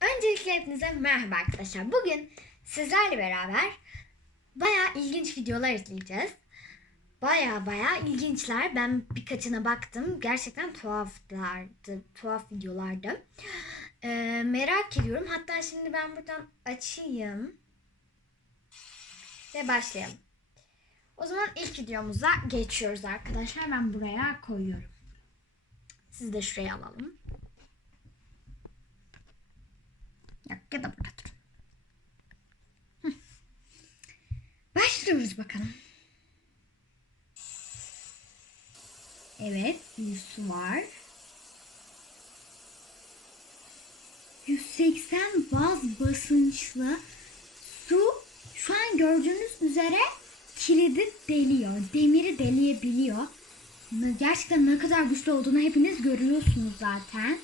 Öncelikle hepinize merhaba arkadaşlar. Bugün sizlerle beraber baya ilginç videolar izleyeceğiz. Baya baya ilginçler. Ben birkaçına baktım. Gerçekten tuhaflardı. Tuhaf videolardı. Ee, merak ediyorum. Hatta şimdi ben buradan açayım. Ve başlayalım. O zaman ilk videomuza geçiyoruz arkadaşlar. Ben buraya koyuyorum. Siz de şuraya alalım. Yok ya da burada durun. Başlıyoruz bakalım. Evet bir su var. 180 baz basınçlı su şu an gördüğünüz üzere kilidi deliyor. Demiri deleyebiliyor. Gerçekten ne kadar güçlü olduğunu hepiniz görüyorsunuz zaten.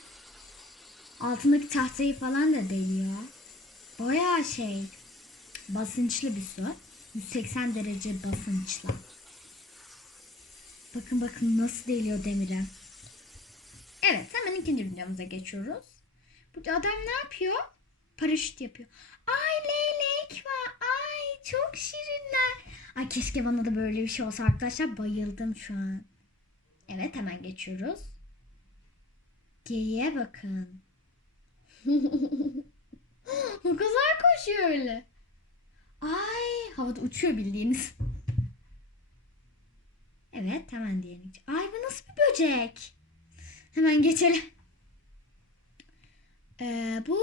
Altındaki tahtayı falan da deliyor. Bayağı şey basınçlı bir su. 180 derece basınçlı. Bakın bakın nasıl deliyor demiri. Evet hemen ikinci videomuza geçiyoruz. Burada adam ne yapıyor? Paraşüt yapıyor. Ay leylek var. Ay çok şirinler. Ay keşke bana da böyle bir şey olsa arkadaşlar. Bayıldım şu an. Evet hemen geçiyoruz. Geyiğe bakın. Ne kadar koşuyor öyle. Ay havada uçuyor bildiğiniz. Evet hemen geç- Ay bu nasıl bir böcek? Hemen geçelim. Ee, bu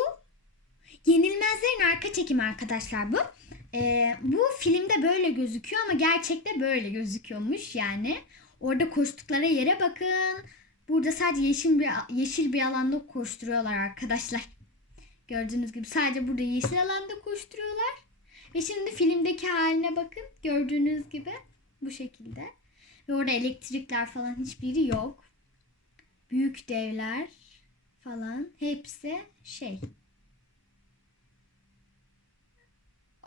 Yenilmezlerin arka çekimi arkadaşlar bu. Ee, bu filmde böyle gözüküyor ama gerçekte böyle gözüküyormuş yani. Orada koştukları yere bakın. Burada sadece yeşil bir yeşil bir alanda koşturuyorlar arkadaşlar. Gördüğünüz gibi sadece burada yeşil alanda koşturuyorlar. Ve şimdi filmdeki haline bakın. Gördüğünüz gibi bu şekilde. Ve orada elektrikler falan hiçbiri yok. Büyük devler falan hepsi şey.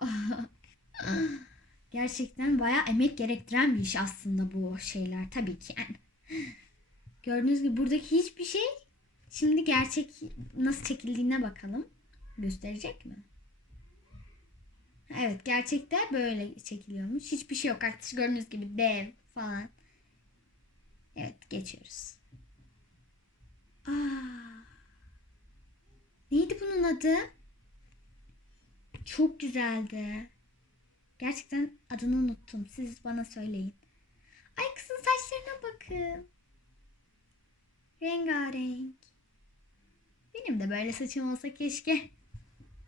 Gerçekten bayağı emek gerektiren bir iş aslında bu şeyler tabii ki yani. Gördüğünüz gibi buradaki hiçbir şey şimdi gerçek nasıl çekildiğine bakalım. Gösterecek mi? Evet gerçekte böyle çekiliyormuş. Hiçbir şey yok arkadaşlar gördüğünüz gibi dev falan. Evet geçiyoruz. Aa, neydi bunun adı? Çok güzeldi. Gerçekten adını unuttum. Siz bana söyleyin. Ay kızın saçlarına bakın. Rengarenk. Benim de böyle saçım olsa keşke.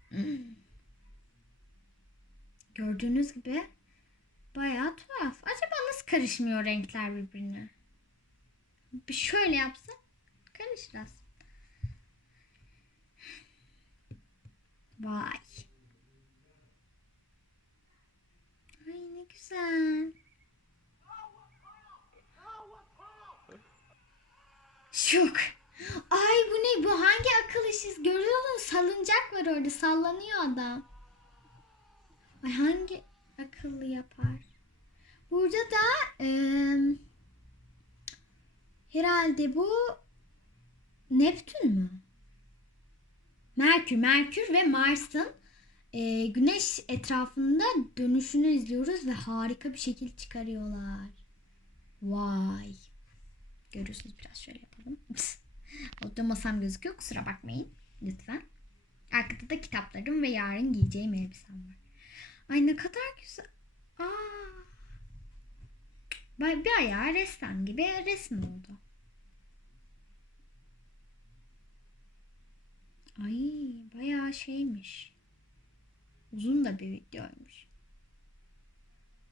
Hmm. Gördüğünüz gibi bayağı tuhaf. Acaba nasıl karışmıyor renkler birbirine? Bir şöyle yapsa karışır aslında. Vay. Ay ne güzel. Şok. Ay bu ne? Bu hangi akıl işi? Görüyor musun? Salıncak var orada. Sallanıyor adam. Ay hangi akıllı yapar? Burada da eee, herhalde bu Neptün mü? Merkür, Merkür ve Mars'ın e, güneş etrafında dönüşünü izliyoruz ve harika bir şekil çıkarıyorlar. Vay. Görüyorsunuz biraz şöyle yapalım. Orada masam gözüküyor kusura bakmayın lütfen. Arkada da kitaplarım ve yarın giyeceğim elbisem var. Ay ne kadar güzel. Aa. Bir ayağı ressam gibi resim oldu. Ay bayağı şeymiş. Uzun da bir videoymuş.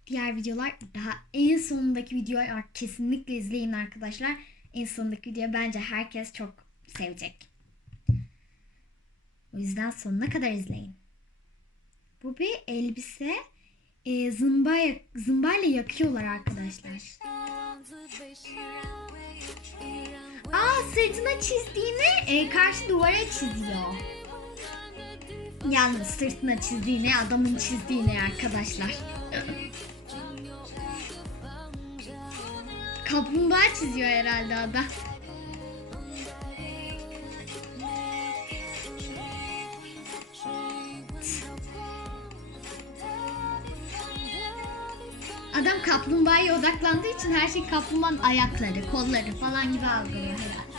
Diğer videolar daha en sonundaki videoyu kesinlikle izleyin arkadaşlar. En sonundaki video bence herkes çok sevecek. O yüzden sonuna kadar izleyin. Bu bir elbise. E, zımbaya, zımbayla yakıyorlar arkadaşlar. Aa sırtına çizdiğini e, karşı duvara çiziyor. Yalnız sırtına çizdiğini adamın çizdiğini arkadaşlar. Kaplumbağa çiziyor herhalde adam. Kaplumbağaya odaklandığı için her şey kaplumbağanın ayakları, kolları falan gibi algılıyor herhalde.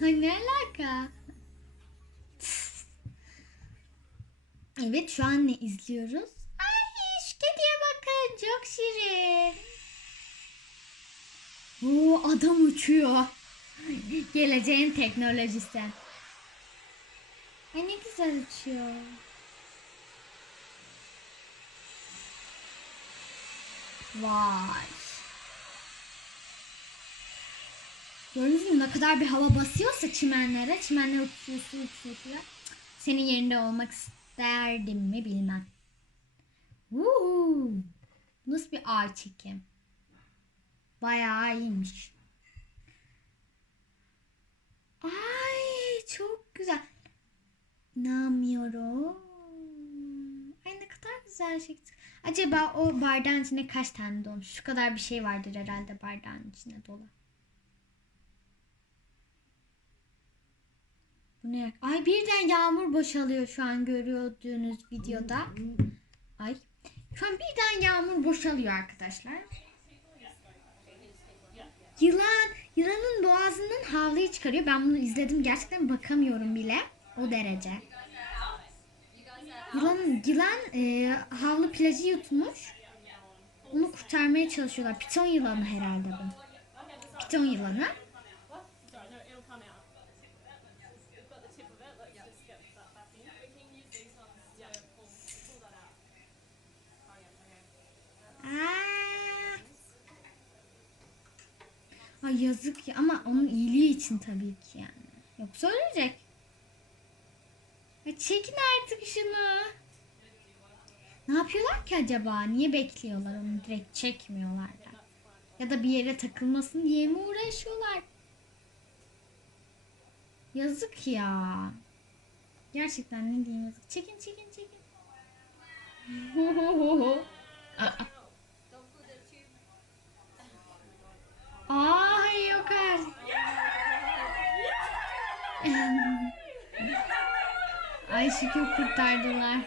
ne alaka? Evet şu an ne izliyoruz? Ay şu kediye bakın çok şirin. Oo adam uçuyor. Geleceğin teknolojisi. Ay ne güzel uçuyor. Vay. Gördünüz mü ne kadar bir hava basıyorsa çimenlere. Çimenler uçuyor, uçuyor, uçuyor. Senin yerinde olmak isterdim mi bilmem. Woo! Nasıl bir ağ çekim? Bayağı iyiymiş. Ay çok güzel. İnanmıyorum. Ay ne kadar güzel şey. Acaba o bardağın içinde kaç tane dolmuş? Şu kadar bir şey vardır herhalde bardağın içinde dolu. Bu ne? Ay birden yağmur boşalıyor şu an gördüğünüz videoda. Ay. Şu an birden yağmur boşalıyor arkadaşlar. Yılan, yılanın boğazından havlayı çıkarıyor. Ben bunu izledim. Gerçekten bakamıyorum bile. O derece. Yılan, yılan e, havlu plajı yutmuş. Onu kurtarmaya çalışıyorlar. Piton yılanı herhalde bu. Piton yılanı. Ay yazık ya ama onun iyiliği için tabii ki yani. Yoksa ölecek. Ya çekin artık şunu. Ne yapıyorlar ki acaba? Niye bekliyorlar onu direkt çekmiyorlar da? Ya da bir yere takılmasın diye mi uğraşıyorlar? Yazık ya. Gerçekten ne diyeyim yazık. Çekin çekin çekin. Aa. Ay yok artık. Ay şükür kurtardılar.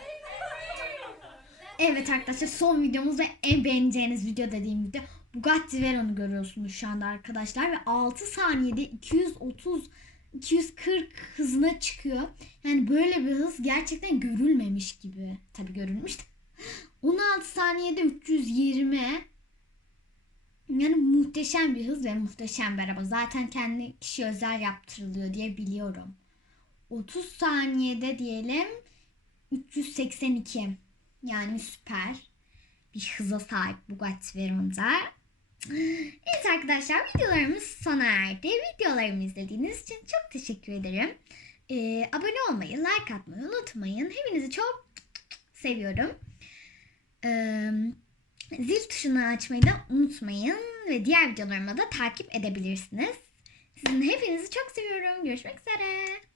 Evet arkadaşlar son videomuz ve en beğeneceğiniz video dediğim video Bugatti Veyron'u görüyorsunuz şu anda arkadaşlar ve 6 saniyede 230 240 hızına çıkıyor. Yani böyle bir hız gerçekten görülmemiş gibi. Tabii görülmüş de. 16 saniyede 320 yani muhteşem bir hız ve muhteşem bir araba. Zaten kendi kişi özel yaptırılıyor diye biliyorum. 30 saniyede diyelim 382. Yani süper bir hıza sahip Bugatti Veyron'da. Evet arkadaşlar videolarımız sona erdi. Videolarımı izlediğiniz için çok teşekkür ederim. Ee, abone olmayı, like atmayı unutmayın. Hepinizi çok seviyorum. Ee, Zil tuşunu açmayı da unutmayın ve diğer videolarımı da takip edebilirsiniz. Sizin hepinizi çok seviyorum. Görüşmek üzere.